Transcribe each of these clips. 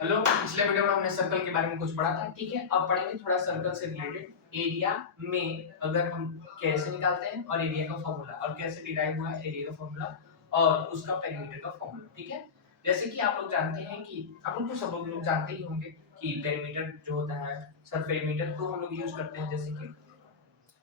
Hello, पिछले video में हमने सर्कल के बारे में कुछ पढ़ा था, ठीक है। अब पढ़ेंगे थोड़ा सर्कल से रिलेटेड। एरिया में अगर हम कैसे निकालते हैं और एरिया का फॉर्मूला और कैसे डिराइव हुआ है एरिया का फॉर्मूला और उसका पेरीमीटर का फॉर्मूला, ठीक है। जैसे कि आप लोग जानते हैं कि आप लोग तो सब लोग जानते ही होंगे कि पेरीमीटर जो होता है, सब पेरीमीटर को हम लोग यूज करते हैं जैसे कि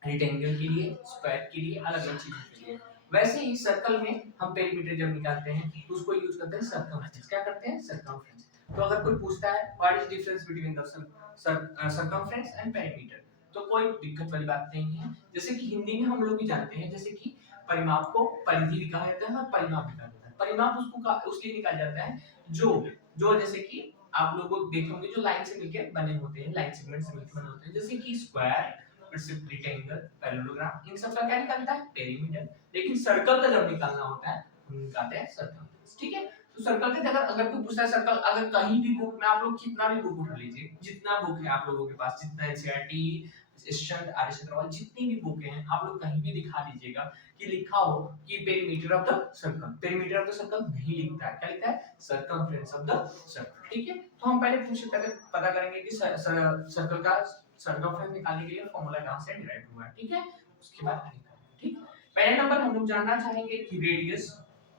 रेक्टेंगल के लिए, स्क्वायर के लिए, अलग-अलग चीजों के लिए। वैसे ही सर्कल में हम पेरीमीटर जब निकालते हैं तो उसको यूज करते हैं सर्कमफ्रेंस। क्या करते हैं? सर्कमफ्रेंस। तो अगर कोई पूछता है what is difference between the circumference and perimeter, तो कोई दिक्कत वाली बात नहीं है। जैसे कि हिंदी में हम लोग भी जानते हैं, जैसे कि परिमाप को परिधि भी कहा जाता है और परिमाप भी कहा जाता है। परिमाप उसके लिए निकाला जाता है जो जो जैसे कि आप लोगों को देखे होंगे जो लाइन से मिलकर बने होते हैं, लाइन सेगमेंट से मिलकर बने होते हैं, जैसे कि स्क्वायर, रेक्टेंगल, पैरेललोग्राम, इन सब का क्या निकलता है? पेरीमीटर। लेकिन सर्कल का जब निकालना होता है हम निकालते हैं सर्कमफ्रेंस, ठीक है। तो सर्कल के अगर अगर कोई पूछता है सर्कल, अगर कहीं भी बुक में आप लोग कितना भी बुक उठा लीजिए, जितना बुक है आप लोगों के पास, जितना एनसीईआरटी, ईशंत, आर्यश अग्रवाल, जितनी भी बुक हैं आप लोग कहीं भी दिखा दीजिएगा कि लिखा हो कि perimeter of the circle, perimeter of the circle नहीं लिखता है, क्या लिखता है? सर्कमफ्रेंस ऑफ द सर्कल, ठीक है। तो हम पहले पता करेंगे कि सर्कल का सर्कमफ्रेंस निकालने के लिए फॉर्मूला कहां से डिराइव हुआ है, ठीक है। उसके बाद आगे करेंगे, ठीक। पहले नंबर हम लोग जानना चाहेंगे कि रेडियस,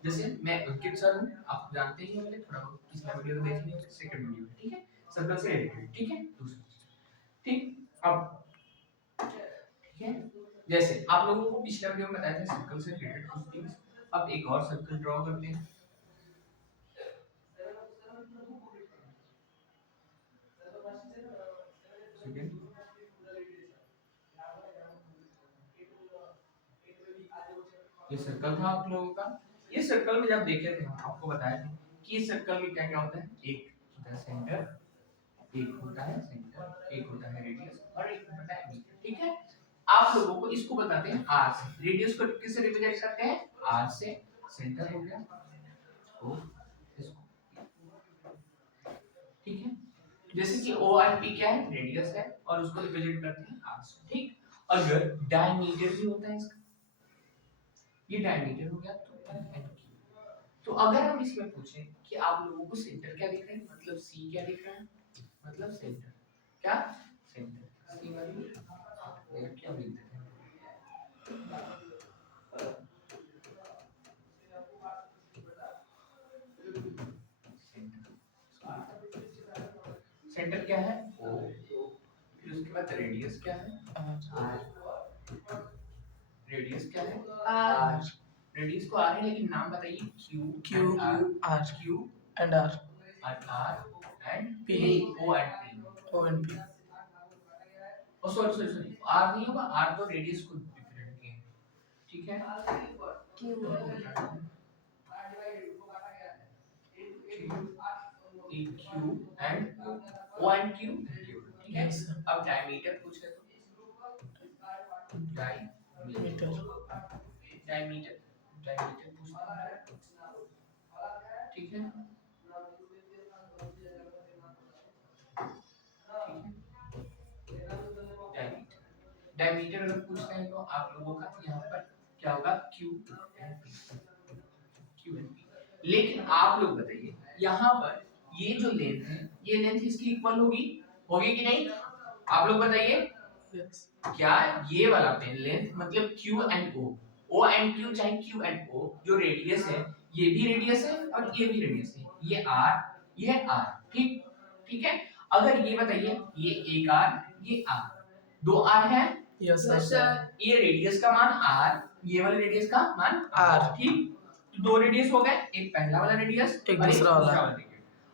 जैसे मैं अंकित सर हूं, आप जानते ही होंगे, थोड़ा बहुत पिछला वीडियो देख लिया होगा, सेकंड वीडियो, ठीक है। सर्कल से रिलेटेड, ठीक है। दूसरा, ठीक। अब ठीक है, जैसे आप लोगों को पिछला वीडियो में बताया था सर्कल से रिलेटेड कुछ थिंग्स। अब एक और सर्कल ड्रॉ करते हैं। सेकंड, ये सर्कल था आप लोगों का। ये सर्कल में जब देखे थे हम आपको बताया था कि इस सर्कल में क्या क्या होता है, एक होता है सेंटर, एक होता है सेंटर, एक होता है रेडियस और एक होता है मीटर, ठीक है। आप लोगों को इसको बताते हैं आर से। रेडियस को किससे रिप्रेजेंट करते हैं? आर से। सेंटर हो गया ओ, इसको, ठीक है। जैसे कि ओ एंड पी क्या है? रेडियस है और उसको रिप्रेजेंट करते हैं आर से, ठीक। अगर डायमीटर भी होता है इसका, ये डायमीटर हो गया तो एन क्यू। तो अगर हम इसमें पूछें कि आप लोगों को सेंटर क्या दिख रहा है, मतलब सी क्या दिख रहा है, मतलब सेंटर, क्या? सेंटर, सी मतलब क्या लिख देते हैं, सेंटर क्या है? ओ। फिर उसके बाद रेडियस क्या है? आर। रेडियस क्या है? आर। रेडियस को आर है, लेकिन नाम बताइए। Q, Q, R, Q and R, R and P, O and P. O and P. O sorry, R नहीं होगा, आर तो रेडियस को डिफरेंट किया है, ठीक है। एक Q and O and Q, ठीक है। Yes, sir. अब डायमीटर पूछे तो डायमीटर, डायमीटर, डायमीटर पूछता है, ठीक है, डायमीटर। डायमीटर अगर पूछते हैं तो आप लोगों का यहाँ पर क्या होगा? Q and P, Q and P. लेकिन आप लोग बताइए यहाँ पर ये जो लेंथ है, ये लेंथ इसकी इक्वल होगी, होगी कि नहीं? आप लोग बताइए। Yes. क्या ये वाला पेन लेंथ मतलब Q and O and Q चाहे क्यू एंड ओ, जो रेडियस है ये भी रेडियस है और ये भी रेडियस है, ये आर, ये आर, ठीक, ठीक है। अगर ये बताइए, ये एक आर, ये आर, दो आर है। Yes, sir. ये रेडियस का मान आर, ये वाले रेडियस का मान आर, R. ठीक। तो दो रेडियस हो गए, एक पहला वाला रेडियस एक और दूसरा वाला। रेडियस।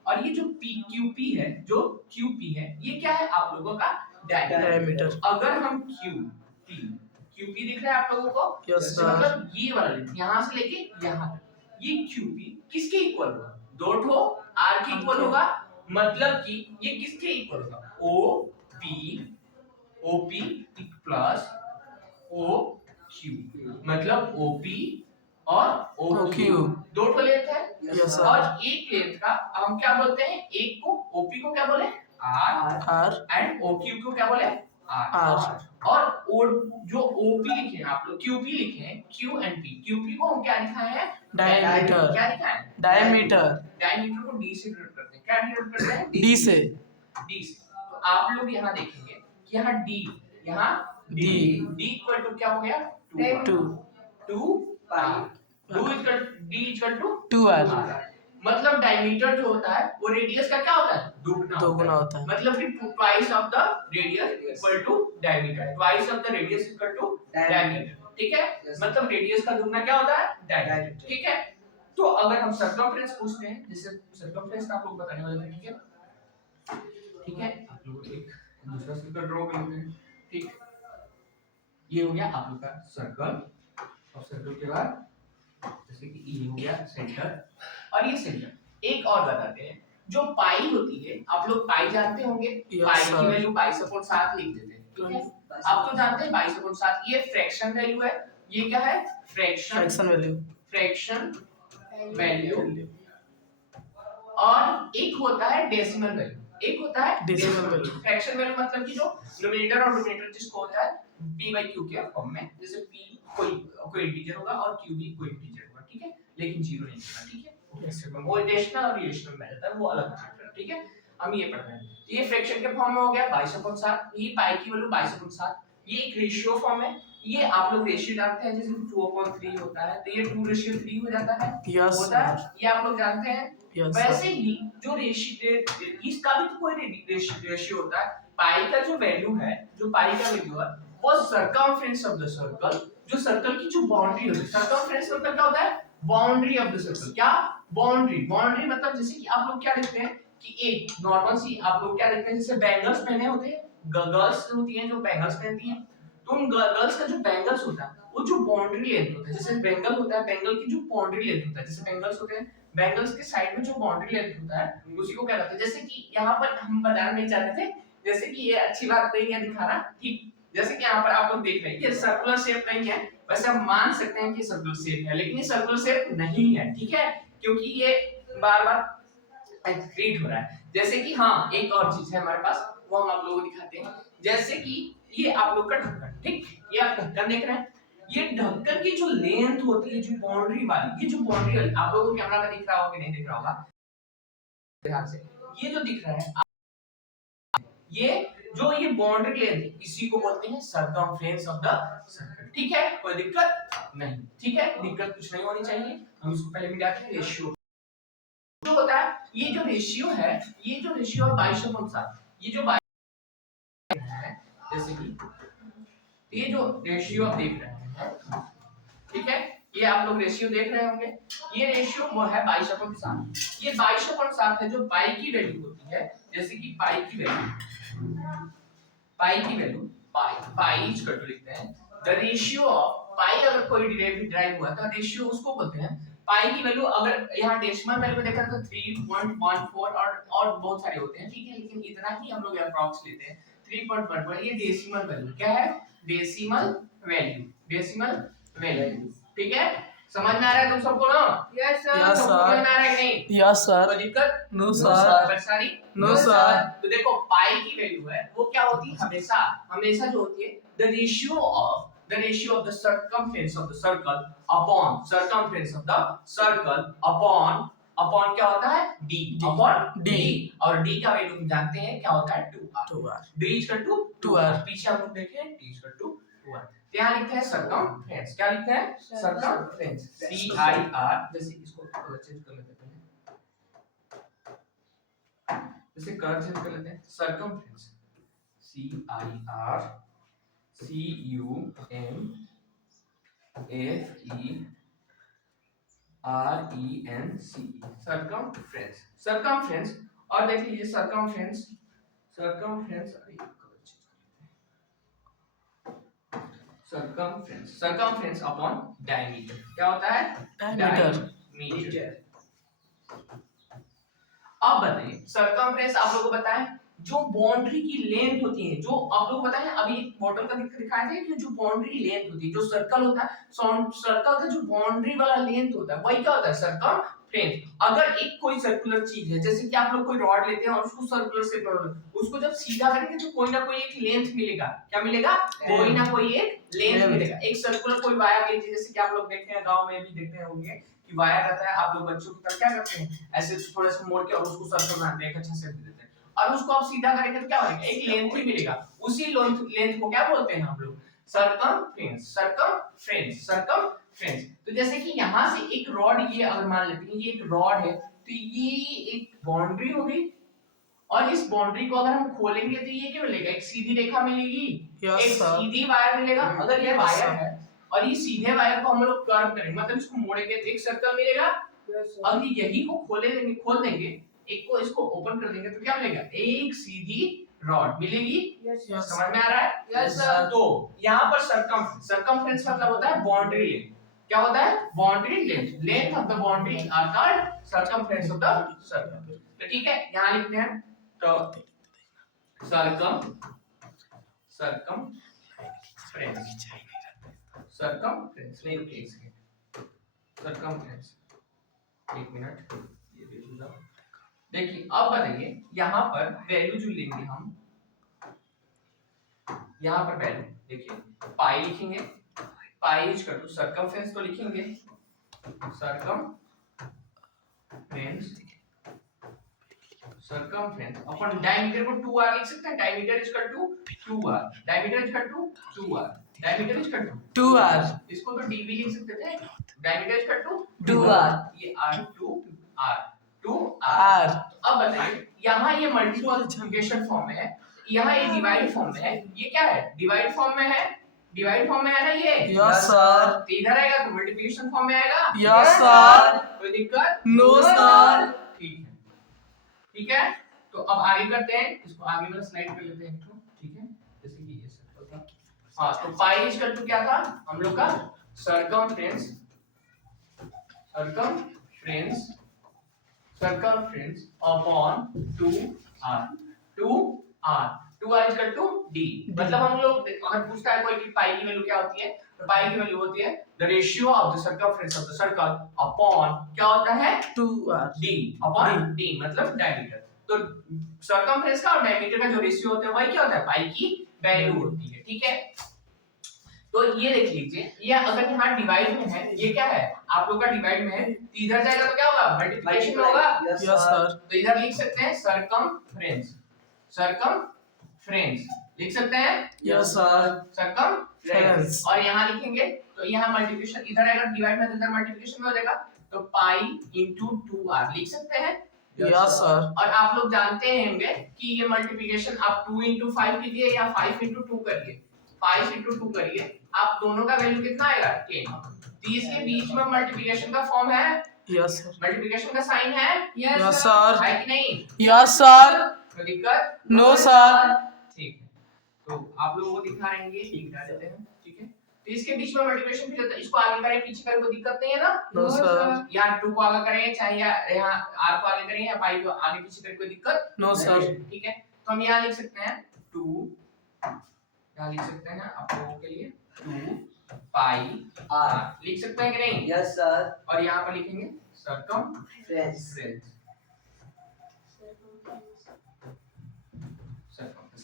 और ये जो पी क्यू पी है, जो क्यू पी है, ये क्या है आप लोगों का? Diameter. अगर हम क्यू पी दिख रहा है आप लोगों को? Yes, sir. मतलब ये वाला लेंथ यहाँ से लेके यहाँ तक, ये क्यू पी किसके इक्वल होगा? दो ठो आर के इक्वल होगा, मतलब कि ये किसके इक्वल होगा? O P plus O Q, मतलब ओ पी और ओ क्यू दो ठो लेंथ है। Yes, sir. और एक लेंथ का हम क्या बोलते हैं? एक को ओपी को क्या बोले? Are, R. एंड ओक्यू को क्या बोले? R. और ओ जो ओपी लिखे हैं आप लोग, क्यूपी लिखे हैं, क्यू एंड पी, क्यूपी को हम क्या लिखा है? Diameter. क्या लिखा है? Diameter. डायमीटर को डी से डिनोट करते हैं, क्या डिनोट करते हैं? डी से। डी से। तो आप लोग यहाँ देखेंगे कि यहाँ डी, यहाँ डी, डी इक्वल टू क्या हो गया? 2 2 पाई, डी इक्वल टू 2r। मतलब डायमीटर जो होता है वो रेडियस का क्या होता है? दोगुना होता है। मतलब कि twice of the radius equal to diameter, twice of the radius equal to diameter, ठीक है? मतलब रेडियस का दुगना क्या होता है? डायमीटर, ठीक है? तो अगर हम सर्कमफ्रेंस पूछते हैं, जैसे सर्कमफ्रेंस का आप लोग बताने वाले हैं, ठीक है? ठीक है, आप लोग एक दूसरा सर्कल ड्रॉ कर लेते हैं, ठीक? ये हो गया आप लोग का सर्कल, और सर्कल के बाद जैसे कि ये हो गया सेंटर, और ये सेंटर। एक और बताते हैं, जो पाई होती है, आप लोग पाई जानते होंगे, पाई की वैल्यू 22/7 लिख देते हैं, ठीक है? आप तो जानते हैं 22/7 ये फ्रैक्शन वैल्यू है, ये क्या है? Fraction value. और एक होता है डेसिमल वैल्यू, एक होता है डेसिमल वैल्यू। फ्रैक्शन वैल्यू मतलब कि जो न्यूमरेटर और डिनोमिनेटर जिसको होता है p/q के फॉर्म में, जैसे p कोई इंटीजर होगा और q भी कोई इंटीजर होगा, ठीक है? लेकिन जीरो नहीं होगा, ठीक है? वो डेसिमल और रेशनल में रहता है, वो अलग चैप्टर है, ठीक है? हम ये पढ़ रहे हैं। तो ये फ्रैक्शन के फॉर्म में हो गया 22/7, ये पाई की वैल्यू 22/7, ये एक रेशियो फॉर्म है। ये आप लोग रेशियो जानते हैं, जैसे 2/3 होता है, तो ये 2:3 हो जाता है, होता है, ये आप लोग जानते हैं। वैसे ही जो रेशियो, इसका भी तो कोई रेशियो होता है। पाई का जो वैल्यू है, जो पाई का वैल्यू है, वो सर्कमफ्रेंस ऑफ द सर्कल, जो सर्कल की जो बाउंड्री होती है, सर्कमफ्रेंस मतलब क्या होता है? Boundary of the circle. क्या? बाउंड्री मतलब जैसे कि आप लोग क्या लिखते हैं कि एक नॉर्मल सी आप लोग क्या लिखते हैं, जैसे बैंगल्स पहने होते हैं, गर्ल्स होती हैं जो बैंगल्स पहनती हैं, तो उन गर्ल्स का जो बैंगल्स होता है, वो जो बाउंड्री लेंथ होता है, जैसे बेंगल होता है, बेंगल की जो बाउंड्री लेंथ होता है, जैसे बेंगल्स होते हैं, बेंगल्स के साइड में जो बाउंड्री लेंथ होता है, उसी को क्या कहते हैं? जैसे कि यहाँ पर हम बताना नहीं चाहते थे, जैसे कि ये अच्छी बात नहीं है दिखाना, ठीक? जैसे कि यहाँ पर आप लोग देख रहे हैं, ये सर्कुलर शेप नहीं है, वैसे हम मान सकते हैं कि सर्कुलर शेप है, लेकिन ये सर्कुलर शेप नहीं है, ठीक है? क्योंकि ये बार-बार एक्सक्रीट हो रहा है। जैसे कि हाँ, एक और चीज है हमारे पास, वो हम आप लोगों को दिखाते हैं। जैसे कि ये आप लोग का ढक्कन, ठीक? ये आप ढक्कन देख रहे हैं, ये ढक्कन की जो लेंथ होती है, जो बाउंड्री वाली, ये जो बाउंड्री वाली आप लोगों को कैमरा में दिख रहा होगा कि नहीं दिख रहा होगा, ध्यान से, ये जो दिख रहा है, ये बाउंड्री लेंथ, इसी को बोलते हैं सर्कमफ्रेंस ऑफ द सर्कल, ठीक है? कोई दिक्कत नहीं, ठीक है? दिक्कत कुछ नहीं होनी चाहिए। हम इसको पहले मिलाते हैं, रेशियो जो होता है, ये जो रेशियो है, ये जो रेशियो है 22/7, ये जो 22 है, जैसे कि ये जो रेशियो आप देख रहे हैं, ठीक है? ये आप लोग रेशियो देख रहे होंगे, ये रेशियो वो है 22/7। ये 22/7 है जो पाई की वैल्यू होती है, जैसे कि पाई की वैल्यू पाई इक्वल टू लिखते हैं द रेशियो ऑफ पाई। अगर कोई डिराइव हुआ तो रेशियो उसको बोलते हैं। पाई की वैल्यू अगर यहाँ डेसिमल वैल्यू में देखा तो 3.14 और बहुत सारे होते हैं, ठीक है? लेकिन इतना ही हम लोग अप्रॉक्स लेते हैं, 3.14। ये डेसिमल वैल्यू क्या है? डेसिमल वैल्यू, ठीक है? समझ में आ रहा है तुम सबको ना? Yes sir. समझ में आ रहा है नहीं? Yes sir. कोई दिक्कत? No sir. परेशानी? No sir. तो देखो पाई की वैल्यू है, वो क्या होती है? हमेशा जो होती है the ratio of the circumference of the circle upon circumference of the circle upon क्या होता है? d अपॉन d, और d का वैल्यू हम जानते हैं क्या होता है? 2r। d equal to 2r। पीछे हम लोग देखें d इक्वल टू 2r। यहाँ लिखते हैं सर्कमफ्रेंस, क्या लिखते हैं? Circumference, CIR। जैसे इसको चेंज कर लेते हैं, जैसे कर्व चेंज कर लेते हैं, सर्कमफ्रेंस CIR CUMFERENCE, सर्कमफ्रेंस। और देख लीजिए सर्कमफ्रेंस सर्कमफ्रेंस अपॉन डायमीटर, क्या होता है? डायमीटर। अब बताइए सर्कमफ्रेंस आप लोगों को बताएं, जो बाउंड्री की लेंथ होती है, जो आप लोगों को बताएं, अभी बॉटल का दिखाया था कि जो बाउंड्री लेंथ होती है, जो सर्कल होता है, सर्कल का जो बाउंड्री वाला लेंथ होता है, वही क्या होता है? सर्कमफ्रेंस। अगर एक कोई सर्कुलर चीज है, जैसे कि आप लोग कोई रॉड लेते हैं और उसको सर्कुलर शेप में, उसको जब सीधा करेंगे तो कोई ना कोई एक लेंथ मिलेगा। क्या मिलेगा? कोई ना कोई एक लेंथ मिलेगा। एक सर्कुलर कोई वायर लीजिए, जैसे कि आप लोग देखते हैं गांव में भी देखते होंगे कि कि वायर रहता है, आप लोग बच्चों की तरह क्या करते हैं, ऐसे थोड़ा सा मोड़ के और उसको सर्कल बनाते हैं, एक अच्छा शेप दे देते हैं, और उसको आप सीधा करेंगे तो क्या बनेगा, एक लेंथ ही मिलेगा। उसी लेंथ को क्या बोलते हैं हम लोग, सर्कमफ्रेंस। Circumference, circumference. तो जैसे कि यहाँ से एक रॉड, ये अगर मान लेते हैं ये एक रॉड है, तो ये एक बाउंड्री होगी, और इस बाउंड्री को अगर हम खोलेंगे तो ये क्या मिलेगा, एक सीधी रेखा मिलेगी, एक सीधी वायर मिलेगा। अगर ये वायर है और ये सीधे वायर को हम लोग कर्व करेंगे, मतलब इसको मोड़ेंगे तो एक सर्कल मिलेगा। अगर यही को खोल देंगे, एक को इसको ओपन कर देंगे तो क्या मिलेगा, एक सीधी रॉड मिलेगी। समझ में आ रहा है? Yes sir. तो यहाँ पर सर्कमफ्रेंस मतलब होता है बाउंड्री लेंथ। क्या होता है, boundary length, length of the boundary are called circumference of the circle. तो ठीक है, यहाँ लिखते हैं तो सर्कमफ्रेंस नहीं रुकिए इसके, सर्कमफ्रेंस, एक मिनट ये वैल्यू दो। देखिए अब बताइए यहाँ पर वैल्यू जो लेंगे हम, यहाँ पर वैल्यू देखिए पाई लिखेंगे, pi is equal to circumference तो लिखेंगे सर्कमफ्रेंस अपन डायमीटर को 2r लिख सकते हैं, diameter is equal to 2r, diameter is equal to 2r, diameter is equal to 2r, इसको तो db लिख सकते थे, diameter is equal to 2r, ये r 2r। अब बताइए यहाँ ये मल्टीप्लिकेशन फॉर्म में है, यहाँ ये डिवाइड फॉर्म में है, ये क्या है, डिवाइड फॉर्म में है, डिवाइड फॉर्म में है ना ये। Yes sir. तो इधर आएगा तो मल्टीप्लिकेशन फॉर्म में आएगा। Yes sir. कोई दिक्कत? No sir. ठीक है, ठीक है। तो अब आगे करते हैं, इसको आगे वाला स्लाइड कर लेते हैं, ठीक है, जैसे कि ये सर्कल था। हाँ, तो पाई इज इक्वल टू क्या था हम लोग का, circumference upon 2r, 2r is equal to d। मतलब हम लोग अगर पूछता है कोई कि पाई की वैल्यू क्या होती है, तो पाई की वैल्यू होती है the ratio of the circumference of the circle upon क्या होता है 2r, d अपॉन d मतलब डायमीटर। तो सर्कमफ्रेंस का और डायमीटर का जो रेशियो होता है वही क्या होता है, पाई की वैल्यू होती है। ठीक है, तो ये देख लीजिए, ये अगर यहाँ डिवाइड में है, ये क्या है आप लोग का डिवाइड में है, तो इधर जाएगा तो क्या होगा, मल्टीप्लिकेशन में होगा। Yes sir. तो इधर लिख सकते हैं सर्कमफ्रेंस लिख सकते हैं। Yes sir. सर्कमफ्रेंस, और यहाँ लिखेंगे तो यहाँ मल्टीप्लिकेशन, इधर आएगा डिवाइड में तो इधर मल्टीप्लिकेशन में हो जाएगा, तो पाई इंटू 2r लिख सकते हैं। Yes sir. और आप लोग जानते होंगे कि ये मल्टीप्लिकेशन आप 2 इंटू 5 कीजिए या 5 इंटू 2 करिए, 5 इंटू 2 करिए, आप दोनों का वैल्यू कितना आएगा 10। 30 के बीच में मल्टीप्लिकेशन का फॉर्म है। Yes sir. मल्टीप्लिकेशन का साइन है। Yes sir. है कि नहीं? Yes sir. कोई दिक्कत? No sir. ठीक है, तो आप लोगों को दिखा रहेंगे, दिखा देते हैं, ठीक है। तो इसके बीच में मल्टीप्लिकेशन फिर होता है, इसको आगे करें पीछे करें कोई दिक्कत नहीं है ना? No sir. या 2 को आगे करें चाहे या यहाँ r को आगे करें या पाई को आगे पीछे करें कोई दिक्कत? No sir. ठीक है, तो हम यहाँ लिख सकते हैं 2, यहाँ लिख सकते हैं आप लोगों के लिए 2 पाई r लिख सकते हैं कि नहीं? Yes sir. और यहाँ पर लिखेंगे सर्कमफ्रेंस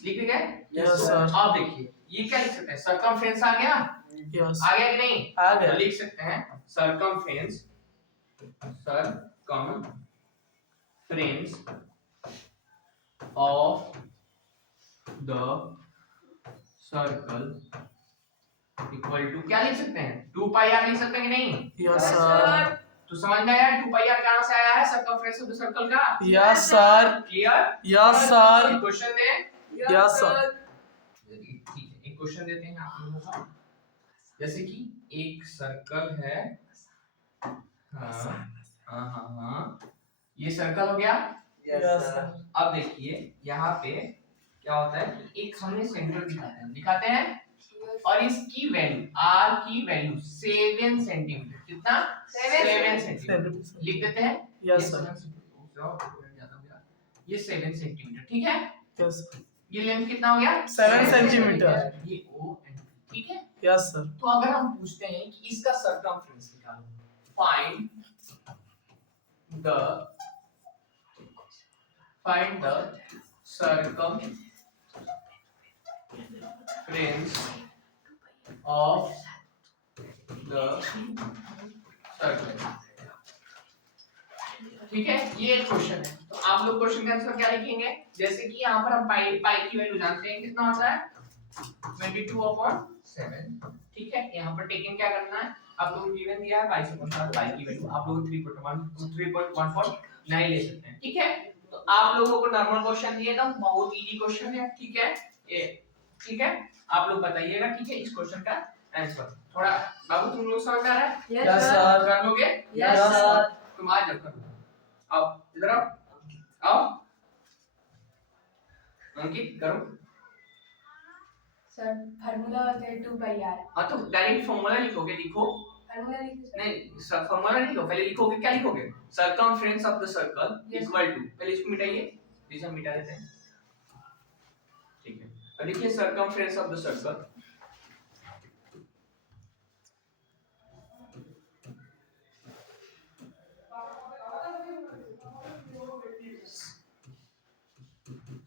लिख गए? Yes sir. अब देखिए ये क्या लिख सकते हैं, सर्कमफ्रेंस आ गया, यस आ गया कि नहीं? आ गया। तो लिख सकते हैं circumference of the circle equal to क्या लिख सकते हैं, 2 पाई r लिख सकते हैं कि नहीं? Yes sir. तो समझ में आया 2 पाई r कहां से आया है, सर्कमफ्रेंस ऑफ द सर्कल का? Yes sir. Clear? Yes sir. Question दे। Yes sir. ठीक है, एक क्वेश्चन देते हैं आप लोगों को, जैसे कि एक सर्कल है, हाँ, ये सर्कल हो गया। Yes sir. अब देखिए यहाँ पे क्या होता है कि एक हमने सेंटर दिखाते हैं और इसकी वैल्यू r की वैल्यू 7 सेंटीमीटर, कितना 7 सेंटीमीटर लिख देते हैं। Yes sir. ये 7 सेंटीमीटर, ठीक है। यस। ये लेंथ कितना हो गया 7 सेंटीमीटर। ये o ठीक है। Yes sir. तो अगर हम पूछते हैं कि इसका सर्कमफ्रेंस निकालो, find the circumference of the circle, ठीक है, ये एक क्वेश्चन है। तो आप लोग क्वेश्चन का आंसर क्या लिखेंगे? जैसे कि यहाँ पर हम पाई की वैल्यू जानते हैं, कितना होता है 22/7। ठीक है, यहाँ पर टेकन क्या करना है, आप लोगों को गिवन दिया है 22/7 पाई की वैल्यू आप लोग 3.14 ले सकते हैं। ठीक है, तो आप लोगों को नॉर्मल क्वेश्चन दिए था, बहुत इजी क्वेश्चन है। ठीक है, ये ठीक है, आप लोग बताइएगा। ठीक है, इस क्वेश्चन का आंसर थोड़ा बाबू तुम लोग समझ आ रहा है? Yes sir. कर लोगे? Yes sir. तुम आ जाओ, करो, आओ इधर आओ, आओ अंकित करो। सर फार्मूला होता है 2 पाई r। हाँ तो डायरेक्ट फॉर्मूला लिखोगे, लिखो। फार्मूला लिखो सर। नहीं सर, फॉर्मूला नहीं लिखो, पहले लिखोगे, क्या लिखोगे? Circumference of the circle Yes. Equal to, पहले इसको मिटाइए, इसे हम मिटा देते हैं। ठीक है, अब लिखिए circumference of the circle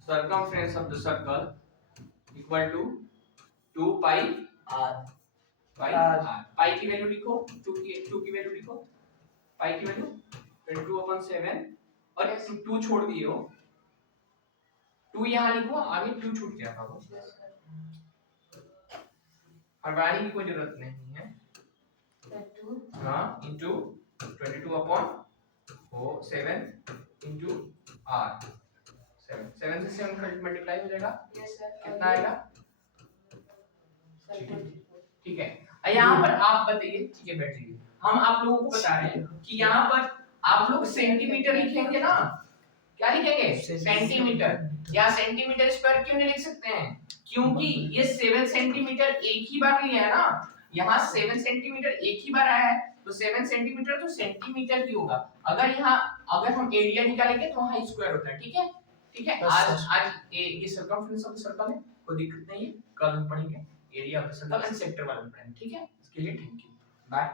circumference of the circle equal to 2 pi R। pi R। r। पाई की वैल्यू लिखो, 2 की वैल्यू लिखो, पाई की वैल्यू 22/7 और 2 छोड़ दिए हो, 2 यहाँ लिखो, आगे 2 छूट गया था वो, हटाने की कोई जरूरत नहीं है। सर 2 हाँ, into 22/7 into r, 7 से 7 मल्टीप्लाई हो जाएगा, यस सर। कितना आएगा? सर 24। ठीक है, यहाँ पर आप बताइए। ठीक है, बैठिए, हम आप लोगों को बता रहे हैं कि यहाँ पर आप लोग सेंटीमीटर लिखेंगे ना, क्या लिखेंगे? सेंटीमीटर, या सेंटीमीटर स्क्वायर क्यों नहीं लिख सकते हैं? क्योंकि ये 7 सेंटीमीटर एक ही बार लिया है ना, यहाँ 7 सेंटीमीटर एक ही बार आया है, तो 7 सेंटीमीटर तो सेंटीमीटर ही होगा। अगर हम एरिया निकालेंगे तो वहाँ स्क्वायर होता है। ठीक है, ठीक है। आज ये सर्कमफ्रेंस ऑफ द सर्कल है, कोई दिक्कत नहीं है, कल हम पढ़ेंगे area of the circle and sector वाला पढ़ेंगे। ठीक है, इसके लिए थैंक यू, बाय।